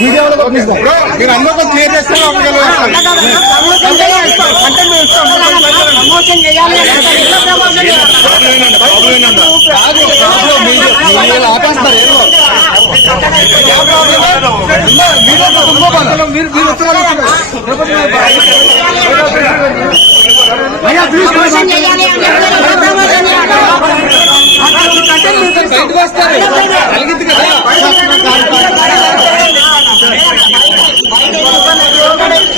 ನೀರೇವರು ಗಮನಿಸ್ರು ಅಮ್ಮ ಬೇರೆ ಆಕಾಂಕ್ಷೇ ಬೈಟಾ ನದಾ